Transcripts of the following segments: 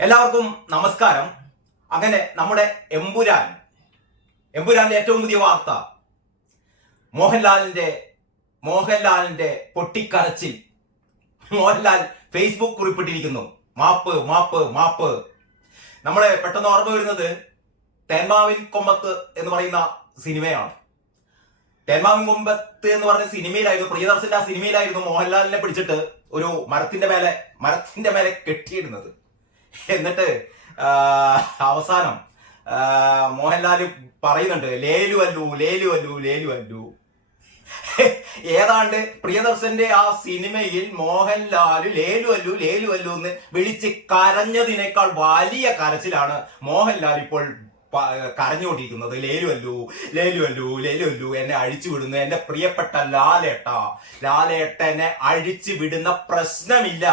എല്ലാവർക്കും നമസ്കാരം. അങ്ങനെ നമ്മുടെ എമ്പുരാന്റെ ഏറ്റവും പുതിയ വാർത്ത, മോഹൻലാലിന്റെ പൊട്ടിക്കരച്ചിൽ. മോഹൻലാൽ ഫേസ്ബുക്ക് കുറിപ്പിട്ടിരിക്കുന്നു, മാപ്പ് മാപ്പ് മാപ്പ്. നമ്മളെ പെട്ടെന്ന് ഓർമ്മ വരുന്നത് തേന്മാവിൻ കൊമ്പത്ത് എന്ന് പറയുന്ന സിനിമയാണ്. തേന്മാവിൻ കൊമ്പത്ത് എന്ന് പറഞ്ഞ സിനിമയിലായിരുന്നു, പ്രിയദർശന്റെ ആ സിനിമയിലായിരുന്നു മോഹൻലാലിനെ പിടിച്ചിട്ട് ഒരു മരത്തിന്റെ മേലെ കെട്ടിയിടുന്നത്. എന്നിട്ട് അവസാനം മോഹൻലാൽ പറയുന്നുണ്ട്, ലേലു അല്ലു. ഏതാണ്ട് പ്രിയദർശന്റെ ആ സിനിമയിൽ മോഹൻലാൽ ലേലു അല്ലു എന്ന് വിളിച്ച് കരഞ്ഞതിനേക്കാൾ വലിയ കരച്ചിലാണ് മോഹൻലാൽ ഇപ്പോൾ കരഞ്ഞുകൊണ്ടിരിക്കുന്നത്. ലേലു അല്ലു എന്നെ അഴിച്ചു വിടുന്നു, എന്റെ പ്രിയപ്പെട്ട ലാലേട്ടനെ അഴിച്ചു വിടുന്ന പ്രശ്നമില്ല.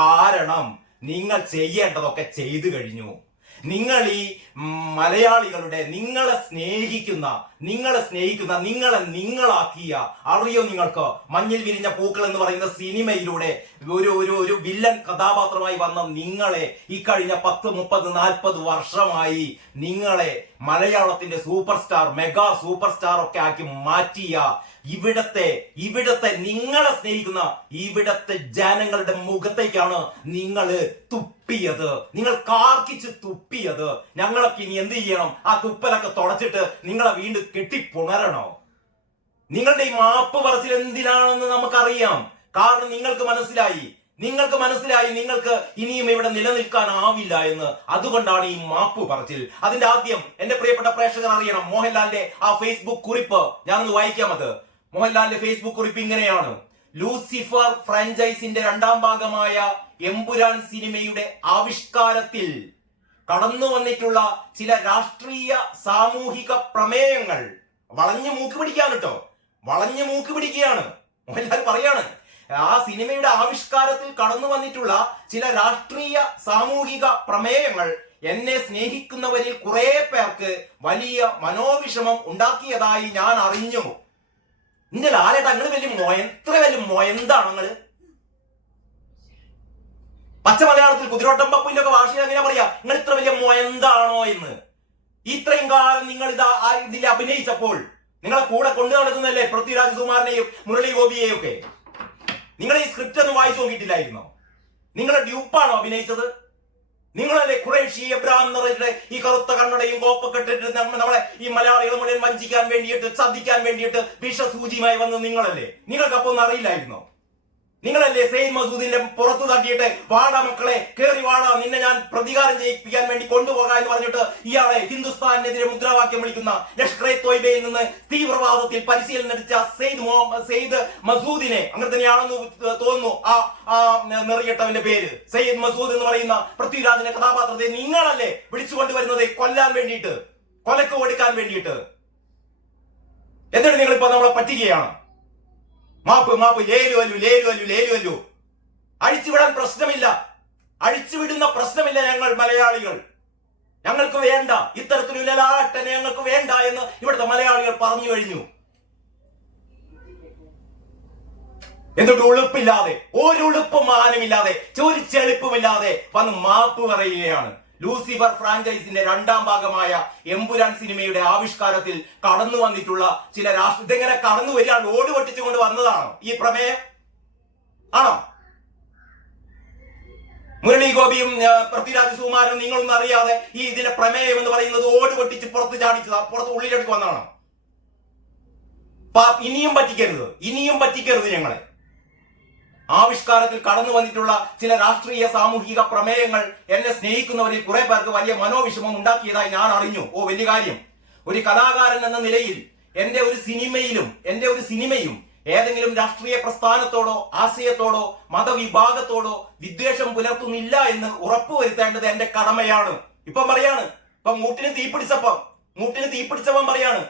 കാരണം നിങ്ങൾ ചെയ്യേണ്ടതൊക്കെ ചെയ്തു കഴിഞ്ഞു. നിങ്ങൾ ഈ മലയാളികളുടെ നിങ്ങളെ സ്നേഹിക്കുന്ന നിങ്ങളാക്കിയ, അറിയോ നിങ്ങൾക്ക്, മഞ്ഞിൽ വിരിഞ്ഞ പൂക്കൾ എന്ന് പറയുന്ന സിനിമയിലൂടെ ഒരു വില്ലൻ കഥാപാത്രമായി വന്ന നിങ്ങളെ ഈ കഴിഞ്ഞ 10, 30, 40 വർഷമായി നിങ്ങളെ മലയാളത്തിന്റെ മെഗാ സൂപ്പർ സ്റ്റാർ ഒക്കെ ആക്കി മാറ്റിയ ഇവിടത്തെ നിങ്ങളെ സ്നേഹിക്കുന്ന ഇവിടത്തെ ജനങ്ങളുടെ മുഖത്തേക്കാണ് നിങ്ങൾ തുപ്പിയത്, നിങ്ങൾ കാർക്കിച്ച് തുപ്പിയത്. ഞങ്ങളൊക്കെ ഇനി എന്ത് ചെയ്യണം? ആ തുപ്പലൊക്കെ തുടച്ചിട്ട് നിങ്ങളെ വീണ്ടും കെട്ടിപ്പുണരണോ? നിങ്ങളുടെ ഈ മാപ്പ് പറച്ചിൽ എന്തിനാണെന്ന് നമുക്കറിയാം. കാരണം നിങ്ങൾക്ക് മനസ്സിലായി നിങ്ങൾക്ക് ഇനിയും ഇവിടെ നിലനിൽക്കാനാവില്ല എന്ന്. അതുകൊണ്ടാണ് ഈ മാപ്പ് പറച്ചിൽ. അതിന്റെ ആദ്യം എന്റെ പ്രിയപ്പെട്ട പ്രേക്ഷകർ അറിയണം, മോഹൻലാലിന്റെ ആ ഫേസ്ബുക്ക് കുറിപ്പ് ഞാനൊന്ന് വായിക്കാം. മോഹൻലാലിന്റെ ഫേസ്ബുക്ക് കുറിപ്പ് ഇങ്ങനെയാണ്: ലൂസിഫർ ഫ്രാഞ്ചൈസിന്റെ 2ാം ഭാഗമായ എമ്പുരാൻ സിനിമയുടെ ആവിഷ്കാരത്തിൽ കടന്നു വന്നിട്ടുള്ള ചില രാഷ്ട്രീയ സാമൂഹിക പ്രമേയങ്ങൾ വളഞ്ഞു മൂക്ക് പിടിക്കുകയാണ്. മോഹൻലാൽ പറയാണ്, ആ സിനിമയുടെ ആവിഷ്കാരത്തിൽ കടന്നു വന്നിട്ടുള്ള ചില രാഷ്ട്രീയ സാമൂഹിക പ്രമേയങ്ങൾ എന്നെ സ്നേഹിക്കുന്നവരിൽ കുറെ പേർക്ക് വലിയ മനോവിഷമം ഉണ്ടാക്കിയതായി ഞാൻ അറിഞ്ഞു. ഇങ്ങനെ ലാലേട്ട അങ്ങള് എത്ര വലിയ മൊയന്താണ് നിങ്ങള്? പച്ച മലയാളത്തിൽ കുതിരോട്ടം പപ്പുവിന്റെ ഒക്കെ ഭാഷയിൽ എങ്ങനെ പറയാ, നിങ്ങൾ ഇത്ര വലിയ മൊയന്താണോ എന്ന്? ഇത്രയും കാലം നിങ്ങൾ ഇതിൽ അഭിനയിച്ചപ്പോൾ നിങ്ങളെ കൂടെ കൊണ്ടു നടക്കുന്നതല്ലേ പൃഥ്വിരാജ് സുകുമാരനെയും മുരളി ഗോപിയെയും ഒക്കെ. നിങ്ങൾ ഈ സ്ക്രിപ്റ്റ് ഒന്നും വായിച്ചു നോക്കിയിട്ടില്ലായിരുന്നോ? നിങ്ങളെ ഡ്യൂപ്പാണോ അഭിനയിച്ചത്? നിങ്ങളല്ലേ ഖുറൈഷി എബ്രാം എന്ന് പറഞ്ഞിട്ട് ഈ കറുത്ത കണ്ണടയും കോപ്പൊക്കെ ഇട്ടിട്ട് നമ്മളെ ഈ മലയാളികളെ മുഴുവൻ വഞ്ചിക്കാൻ വേണ്ടിയിട്ട്, ചതിക്കാൻ വേണ്ടിയിട്ട് വിഷസൂചിയുമായി വന്ന് നിങ്ങളല്ലേ? നിങ്ങൾക്ക് അപ്പൊ ഒന്നും അറിയില്ലായിരുന്നോ? നിങ്ങളല്ലേ സെയ്ദ് മസൂദിന്റെ പുറത്തു തട്ടിയിട്ട് വാടാ മക്കളെ കേറി വാടാ, നിന്നെ ഞാൻ പ്രതികാരം ചെയ്യിപ്പിക്കാൻ വേണ്ടി കൊണ്ടുപോകാം എന്ന് പറഞ്ഞിട്ട് ഇയാളെ ഹിന്ദുസ്ഥാനെതിരെ മുദ്രാവാക്യം വിളിക്കുന്ന ലഷ്കർ-ഇ ത്വയ്ബയിൽ നിന്ന് തീവ്രവാദത്തിൽ പരിശീലനം ലഭിച്ച സെയ്ദ് മസൂദിനെ, അങ്ങനെ തന്നെയാണെന്ന് തോന്നുന്നു ആ നെറിയട്ടവന്റെ പേര്, സെയ്ദ് മസൂദ് എന്ന് പറയുന്ന പൃഥ്വിരാജിന്റെ കഥാപാത്രത്തെ നിങ്ങളല്ലേ വിളിച്ചു കൊണ്ടുവരുന്നത് കൊല്ലാൻ വേണ്ടിയിട്ട്, കൊലക്ക് കൊടുക്കാൻ വേണ്ടിയിട്ട്. എന്നിട്ട് നിങ്ങളിപ്പോ നമ്മളെ പറ്റിക്കുകയാണ്. മാപ്പ് ലേലു അല്ലു. അഴിച്ചുവിടാൻ പ്രശ്നമില്ല, അഴിച്ചുവിടുന്ന പ്രശ്നമില്ല. ഞങ്ങൾ മലയാളികൾ, ഞങ്ങൾക്ക് വേണ്ട ഇത്തരത്തിലുള്ള ലാലേട്ടനെ, ഞങ്ങൾക്ക് വേണ്ട എന്ന് ഇവിടുത്തെ മലയാളികൾ പറഞ്ഞു കഴിഞ്ഞു. എന്നിട്ട് ഉളുപ്പില്ലാതെ, ഒരു ഉളുപ്പും മാനമില്ലാതെ, ഒരു ചെളിപ്പുമില്ലാതെ വന്ന് മാപ്പ് പറയുകയാണ്. ലൂസിഫർ ഫ്രാഞ്ചൈസിന്റെ 2ാം ഭാഗമായ എമ്പുരാൻ സിനിമയുടെ ആവിഷ്കാരത്തിൽ കടന്നു വന്നിട്ടുള്ള ചില ഇതെങ്ങനെ കടന്നു വരികയാണ്? ഓട് പൊട്ടിച്ചുകൊണ്ട് വന്നതാണോ ഈ പ്രമേയം? ആണോ? മുരളി ഗോപിയും പൃഥ്വിരാജ് സുകുമാരനും നിങ്ങളൊന്നും അറിയാതെ ഈ ഇതിന്റെ പ്രമേയം എന്ന് പറയുന്നത് ഓട് പൊട്ടിച്ച് പുറത്ത് ചാടിച്ചതാ, പുറത്ത് ഉള്ളിലെടുത്ത് വന്നതാണോ? ഇനിയും പറ്റിക്കരുത് ഞങ്ങളെ. ആവിഷ്കാരത്തിൽ കടന്നു വന്നിട്ടുള്ള ചില രാഷ്ട്രീയ സാമൂഹിക പ്രമേയങ്ങൾ എന്നെ സ്നേഹിക്കുന്നവരിൽ കുറെ പേർക്ക് വലിയ മനോവിഷമം ഉണ്ടാക്കിയതായി ഞാൻ അറിഞ്ഞു. വലിയ കാര്യം. ഒരു കലാകാരൻ എന്ന നിലയിൽ എന്റെ ഒരു സിനിമയും ഏതെങ്കിലും രാഷ്ട്രീയ പ്രസ്ഥാനത്തോടോ ആശയത്തോടോ മതവിഭാഗത്തോടോ വിദ്വേഷം പുലർത്തുന്നില്ല എന്ന് ഉറപ്പുവരുത്തേണ്ടത് എന്റെ കടമയാണ്. ഇപ്പം പറയാണ്, മൂട്ടിന് തീപിടിച്ചപ്പം പറയാണ്,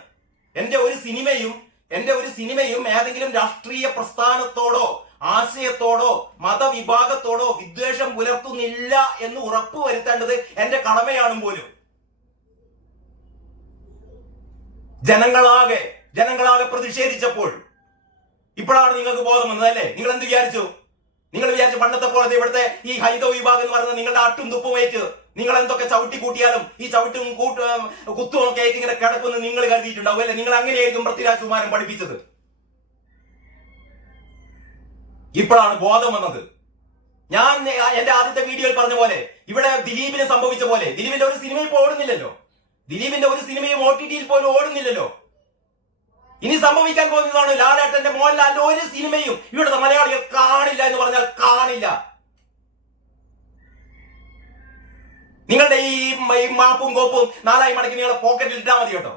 എന്റെ ഒരു സിനിമയും ഏതെങ്കിലും രാഷ്ട്രീയ പ്രസ്ഥാനത്തോടോ ആശയത്തോടോ മതവിഭാഗത്തോടോ വിദ്വേഷം പുലർത്തുന്നില്ല എന്ന് ഉറപ്പുവരുത്തേണ്ടത് എന്റെ കടമയാണ് പോലും. ജനങ്ങളാകെ പ്രതിഷേധിച്ചപ്പോൾ ഇപ്പോഴാണ് നിങ്ങൾക്ക് ബോധം വന്നതല്ലേ? നിങ്ങൾ വിചാരിച്ചു പണ്ടത്തെ പോലെ ഇവിടുത്തെ ഈ ഹൈന്ദവ വിഭാഗം എന്ന് പറയുന്നത് നിങ്ങളുടെ അട്ടും തുപ്പുമേറ്റ് നിങ്ങൾ എന്തൊക്കെ ചവിട്ടി കൂട്ടിയാലും ഈ ചവിട്ടും കുത്തും ഒക്കെ ആയിട്ട് ഇങ്ങനെ കിടക്കുമെന്ന് നിങ്ങൾ കരുതിയിട്ടുണ്ടാവും അല്ലെ? നിങ്ങൾ അങ്ങനെയായിരിക്കും പൃഥ്വിരാജ് കുമാരൻ പഠിപ്പിച്ചത്. ഇപ്പോഴാണ് ബോധം വന്നത്. ഞാൻ എന്റെ ആദ്യത്തെ വീഡിയോയിൽ പറഞ്ഞ പോലെ ഇവിടെ ദിലീപിന് സംഭവിച്ച പോലെ, ദിലീപിന്റെ ഒരു സിനിമയും ഇപ്പോൾ ഓടുന്നില്ലല്ലോ, ദിലീപിന്റെ ഒരു സിനിമയും OTT-യിൽ പോലും ഓടുന്നില്ലല്ലോ. ഇനി സംഭവിക്കാൻ പോകുന്നതാണ് ലാലേട്ടന്റെ മോഹൻലാലിന്റെ ഒരു സിനിമയും ഇവിടുത്തെ മലയാളികൾ കാണില്ല എന്ന് പറഞ്ഞാൽ കാണില്ല. നിങ്ങളുടെ ഈ മാപ്പും കോപ്പും നാലായി മടക്കി നിങ്ങളെ പോക്കറ്റിൽ ഇട്ടാൽ മതി കേട്ടോ.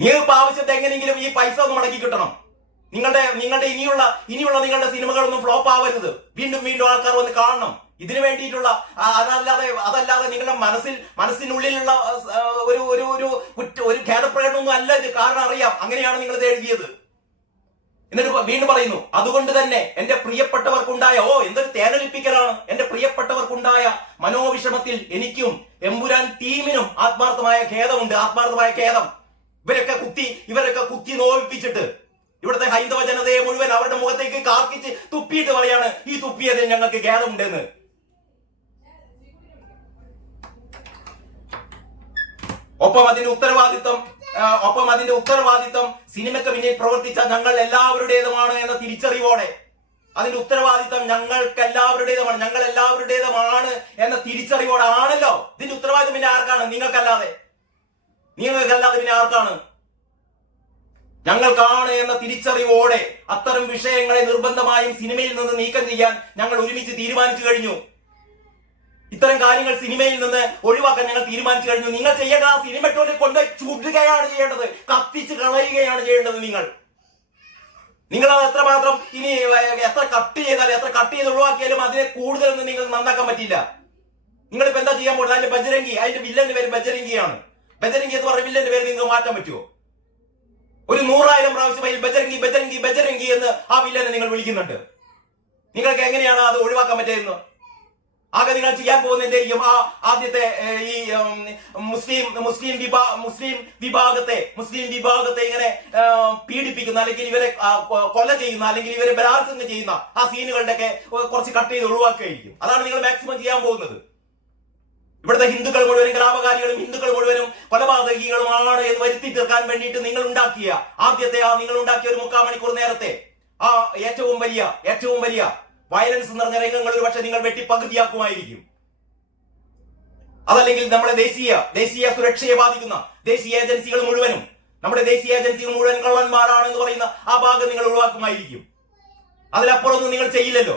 നിങ്ങൾക്ക് ആവശ്യത്തെ എങ്ങനെയെങ്കിലും ഈ പൈസ ഒന്ന് മടക്കി കിട്ടണം. നിങ്ങളുടെ ഇനിയുള്ള നിങ്ങളുടെ സിനിമകളൊന്നും ഫ്ലോപ്പ് ആവരുത്. വീണ്ടും വീണ്ടും ആൾക്കാർ വന്ന് കാണണം. ഇതിനു വേണ്ടിയിട്ടുള്ള അതല്ലാതെ നിങ്ങളുടെ മനസ്സിനുള്ളിലുള്ള ഒരു ഖേദപ്രകടനമൊന്നും അല്ല ഇത്. കാരണം അറിയാം, അങ്ങനെയാണ് നിങ്ങൾ ഇത് എഴുതിയത്. എന്നിട്ട് വീണ്ടും പറയുന്നു, അതുകൊണ്ട് തന്നെ എന്റെ പ്രിയപ്പെട്ടവർക്കുണ്ടായ എന്തൊരു തേനൊലിപ്പിക്കലാണ്, എന്റെ പ്രിയപ്പെട്ടവർക്കുണ്ടായ മനോവിഷമത്തിൽ എനിക്കും എമ്പുരാൻ ടീമിനും ആത്മാർത്ഥമായ ഖേദമുണ്ട്. ആത്മാർത്ഥമായ ഖേദം. ഇവരൊക്കെ കുത്തി നോവിപ്പിച്ചിട്ട് ഇവിടുത്തെ ഹൈന്ദവ ജനതയെ മുഴുവൻ അവരുടെ മുഖത്തേക്ക് കാക്കിച്ച് തുപ്പിയിട്ട് പറയാണ് ഈ തുപ്പിയതിൽ ഞങ്ങൾക്ക് ഖേദമുണ്ടെന്ന്. ഒപ്പം അതിന്റെ ഉത്തരവാദിത്വം സിനിമയ്ക്ക് പിന്നിൽ പ്രവർത്തിച്ച ഞങ്ങൾ എല്ലാവരുടേതുമാണ് എന്ന തിരിച്ചറിവോടെ, അതിന്റെ ഉത്തരവാദിത്വം ഞങ്ങൾ എല്ലാവരുടേതുമാണ് എന്ന തിരിച്ചറിവോടെ ആണല്ലോ. ഇതിന്റെ ഉത്തരവാദിത്വം പിന്നെ ആർക്കാണ്? നിങ്ങൾക്കല്ലാതെ പിന്നെ ആർക്കാണ്? ഞങ്ങൾക്കാണ് എന്ന തിരിച്ചറിവോടെ അത്തരം വിഷയങ്ങളെ നിർബന്ധമായും സിനിമയിൽ നിന്ന് നീക്കം ചെയ്യാൻ ഞങ്ങൾ ഒരുമിച്ച് തീരുമാനിച്ചു കഴിഞ്ഞു. ഇത്തരം കാര്യങ്ങൾ സിനിമയിൽ നിന്ന് ഒഴിവാക്കാൻ ഞങ്ങൾ തീരുമാനിച്ചു കഴിഞ്ഞു. നിങ്ങൾ ചെയ്യേണ്ട ആ സിനിമ കൊണ്ടുപോയി ചുടുകയാണ് ചെയ്യേണ്ടത്, കത്തിച്ച് കളയുകയാണ് ചെയ്യേണ്ടത്. നിങ്ങൾ അത് എത്രമാത്രം ഇനി എത്ര കട്ട് ചെയ്ത് ഒഴിവാക്കിയാലും അതിനെ കൂടുതലൊന്നും നിങ്ങൾക്ക് നന്നാക്കാൻ പറ്റില്ല. നിങ്ങളിപ്പോ എന്താ ചെയ്യാൻ പോകുന്നത്? അതിന്റെ ബജരംഗി, അതിന്റെ വില്ലന്റെ പേര് ബജരംഗിയാണ്. ബജരംഗി എന്ന് പറഞ്ഞ വില്ലന്റെ പേര് നിങ്ങൾക്ക് മാറ്റാൻ പറ്റുമോ? ഒരു 100,000 പ്രാവശ്യം ബജരംഗി എന്ന് ആ വില്ലനെ നിങ്ങൾ വിളിക്കുന്നുണ്ട്. നിങ്ങൾക്ക് എങ്ങനെയാണ് അത് ഒഴിവാക്കാൻ പറ്റുന്നത്? ആകെ നിങ്ങൾ ചെയ്യാൻ പോകുന്നതിന്റെയും ആ ആദ്യത്തെ ഈ മുസ്ലിം വിഭാഗത്തെ ഇങ്ങനെ പീഡിപ്പിക്കുന്ന, അല്ലെങ്കിൽ ഇവരെ കൊല ചെയ്യുന്ന, അല്ലെങ്കിൽ ഇവരെ ബലാത്സംഗം ചെയ്യുന്ന ആ സീനുകളുടെയൊക്കെ കുറച്ച് കട്ട് ചെയ്ത് ഒഴിവാക്കുകയായിരിക്കും. അതാണ് നിങ്ങൾ മാക്സിമം ചെയ്യാൻ പോകുന്നത്. ഇവിടുത്തെ ഹിന്ദുക്കൾ മുഴുവനും കലാപകാരികളും ഹിന്ദുക്കൾ മുഴുവനും കൊലപാതകികളുമാണ് എന്ന് വരുത്തി തീർക്കാൻ വേണ്ടിയിട്ട് നിങ്ങൾ ഉണ്ടാക്കിയ ഒരു 3/4 മണിക്കൂർ നേരത്തെ ആ ഏറ്റവും വലിയ വയലൻസ് നിറഞ്ഞ രംഗങ്ങൾ ഒരു പക്ഷെ നിങ്ങൾ വെട്ടിപ്പകുതിയാക്കുമായിരിക്കും. അതല്ലെങ്കിൽ നമ്മുടെ ദേശീയ സുരക്ഷയെ ബാധിക്കുന്ന ദേശീയ ഏജൻസികൾ മുഴുവനും കള്ളന്മാരാണ് എന്ന് പറയുന്ന ആ ഭാഗം നിങ്ങൾ ഒഴിവാക്കുമായിരിക്കും. അതിലപ്പുറമൊന്നും നിങ്ങൾ ചെയ്യില്ലല്ലോ.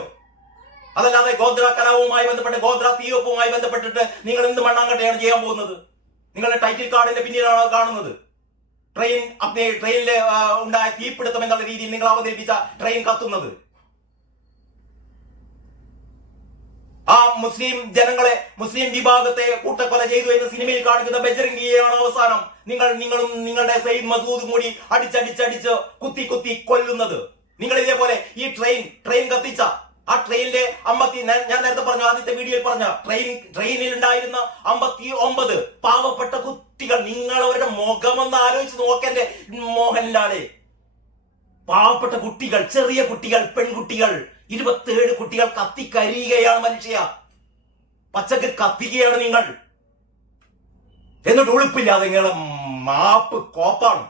അതല്ലാതെ ഗോത്ര കലാപവുമായി ബന്ധപ്പെട്ട്, ഗോത്ര തീവപ്പുമായി ബന്ധപ്പെട്ടിട്ട് നിങ്ങൾ എന്ത് മണ്ണാങ്കട്ടയാണ് ചെയ്യാൻ പോകുന്നത്? നിങ്ങളുടെ ടൈറ്റിൽ കാർഡിന്റെ പിന്നിലാണ് കാണുന്നത്. ട്രെയിനിൽ ഉണ്ടായ തീപിടുത്തം എന്നുള്ള രീതിയിൽ നിങ്ങൾ അവതരിപ്പിച്ച ട്രെയിൻ കത്തുന്നത്. ആ മുസ്ലിം വിഭാഗത്തെ കൂട്ടക്കൊല ചെയ്തു എന്ന് സിനിമയിൽ കാണിക്കുന്ന ബജരംഗിയെയാണ് അവസാനം നിങ്ങളും നിങ്ങളുടെ സയ്യിദ് മസൂദും കൂടി അടിച്ച് കുത്തി കൊല്ലുന്നത്. നിങ്ങൾ ഇതേപോലെ ഈ ട്രെയിൻ കത്തിച്ച ആ ട്രെയിനിലെ ഞാൻ നേരത്തെ പറഞ്ഞു, ആദ്യത്തെ വീഡിയോയിൽ പറഞ്ഞ ട്രെയിനിൽ ഉണ്ടായിരുന്ന 59 പാവപ്പെട്ട കുട്ടികൾ. നിങ്ങൾ അവരുടെ മുഖമൊന്ന് ആലോചിച്ച് നോക്കന്റെ മോഹൻലാലെ. പാവപ്പെട്ട കുട്ടികൾ, ചെറിയ കുട്ടികൾ, പെൺകുട്ടികൾ, 27 കുട്ടികൾ കത്തിക്കരിയുകയാണ്. മനുഷ്യ പച്ചക്ക് കത്തിക്കുകയാണ് നിങ്ങൾ. എന്നിട്ട് ഉളുപ്പില്ലാതെ നിങ്ങളെ മാപ്പ് കോപ്പാണ്.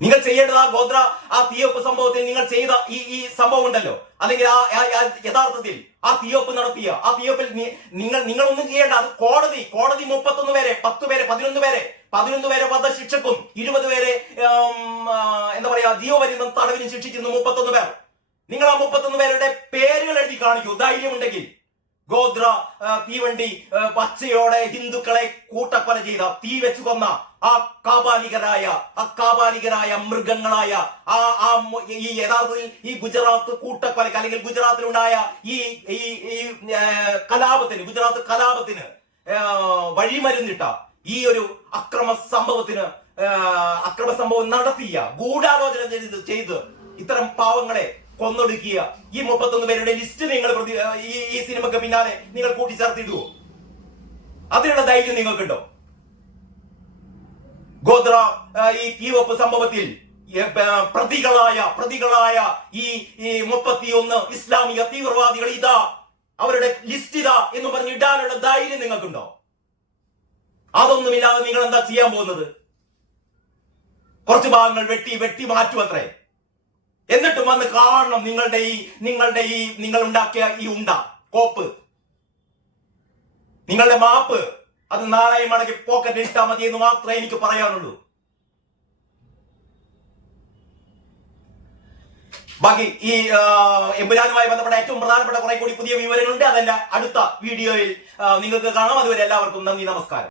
നിങ്ങൾ ചെയ്യേണ്ടത് ആ തീയൊപ്പ് സംഭവത്തിൽ നിങ്ങൾ ചെയ്ത ഈ സംഭവം ഉണ്ടല്ലോ, അല്ലെങ്കിൽ യഥാർത്ഥത്തിൽ ആ തീയൊപ്പ് നടത്തിയ ആ തീയൊപ്പിൽ നിങ്ങളൊന്നും ചെയ്യേണ്ട. അത് കോടതി 31 പേരെ 10 പേരെ 11 പേരെ വധശിക്ഷക്കും 20 പേരെ ജീവപര്യന്തം തടവിനും ശിക്ഷിച്ചിരുന്നു. 31 പേർ. നിങ്ങൾ ആ 31 പേരുടെ പേരുകൾ എഴുതി കാണിക്കൂ ധൈര്യമുണ്ടെങ്കിൽ. ഗോത്ര തീവണ്ടി പച്ചയോടെ ഹിന്ദുക്കളെ കൂട്ടക്കൊല ചെയ്ത, തീ വെച്ചു കൊന്ന ആ കാപാലികരായ മൃഗങ്ങളായ ഈ യഥാർത്ഥത്തിൽ ഈ ഗുജറാത്ത് കൂട്ടക്കൊലക്ക്, അല്ലെങ്കിൽ ഗുജറാത്തിലുണ്ടായ ഈ ഗുജറാത്ത് കലാപത്തിന് വഴിമരുന്നിട്ട ഈ ഒരു അക്രമ സംഭവം നടത്തിയ, ഗൂഢാലോചന ചെയ്ത് ഇത്തരം പാവങ്ങളെ കൊന്നൊടുക്കിയ ഈ 31 പേരുടെ ലിസ്റ്റ് നിങ്ങൾ ഈ സിനിമക്ക് പിന്നാലെ നിങ്ങൾ കൂട്ടിച്ചേർത്തിടുവോ? അതിനുള്ള ധൈര്യം നിങ്ങൾക്കുണ്ടോ? ഗോത്ര ഈ തീവപ്പ് സംഭവത്തിൽ പ്രതികളായ ഈ 31 ഇസ്ലാമിക തീവ്രവാദികൾ ഇതാ അവരുടെ ലിസ്റ്റ് ഇതാ എന്ന് പറഞ്ഞ് ഇടാനുള്ള ധൈര്യം നിങ്ങൾക്കുണ്ടോ? അതൊന്നുമില്ലാതെ നിങ്ങൾ എന്താ ചെയ്യാൻ പോകുന്നത്? കുറച്ച് ഭാഗങ്ങൾ വെട്ടി മാറ്റും അത്രേ. എന്നിട്ടും വന്ന് കാണണം നിങ്ങളുടെ ഈ നിങ്ങൾ ഉണ്ടാക്കിയ ഈ കോപ്പ്, നിങ്ങളുടെ മാപ്പ്. അത് നാളെ മടക്കി പോക്കറ്റ് ഇട്ടാൽ മതി എന്ന് മാത്രമേ എനിക്ക് പറയാനുള്ളൂ. ബാക്കി ഈ എമ്പുരാനുമായി ബന്ധപ്പെട്ട ഏറ്റവും പ്രധാനപ്പെട്ട കുറെ കൂടി പുതിയ വിവരങ്ങളുണ്ട്. അതെല്ലാം അടുത്ത വീഡിയോയിൽ നിങ്ങൾക്ക് കാണാം. അതുവരെ എല്ലാവർക്കും നന്ദി, നമസ്കാരം.